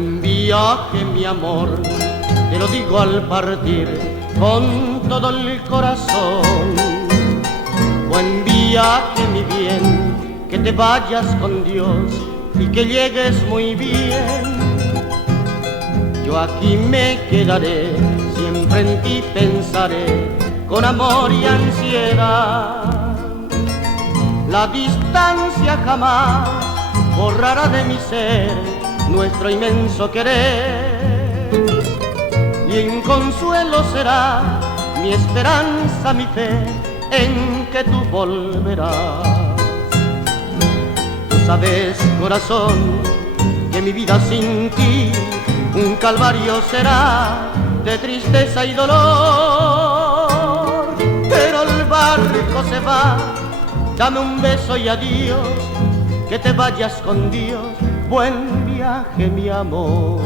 Buen viaje, mi amor, te lo digo al partir con todo el corazón. Buen viaje, mi bien, que te vayas con Dios y que llegues muy bien. Yo aquí me quedaré, siempre en ti pensaré, con amor y ansiedad. La distancia jamás borrará de mi ser nuestro inmenso querer, y en consuelo será mi esperanza, mi fe, en que tú volverás. Tú sabes, corazón, que mi vida sin ti un calvario será de tristeza y dolor. Pero el barco se va, dame un beso y adiós, que te vayas con Dios. Buen viaje, mi amor.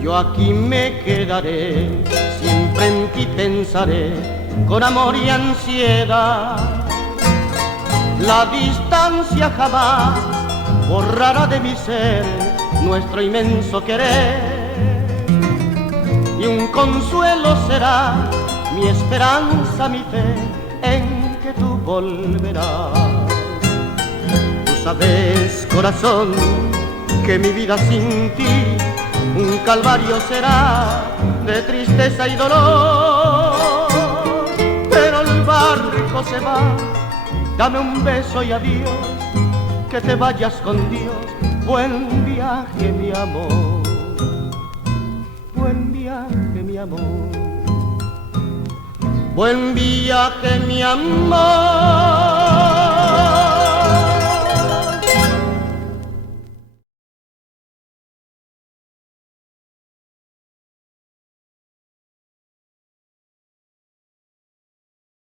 Yo aquí me quedaré, siempre en ti pensaré, con amor y ansiedad. La distancia jamás borrará de mi ser nuestro inmenso querer, y un consuelo será mi esperanza, mi fe, en que tú volverás. Tú sabes, corazón, que mi vida sin ti un calvario será de tristeza y dolor. Pero el barco se va, dame un beso y adiós, que te vayas con Dios. Buen viaje, mi amor. Buen viaje, mi amor. Buen viaje, mi amor.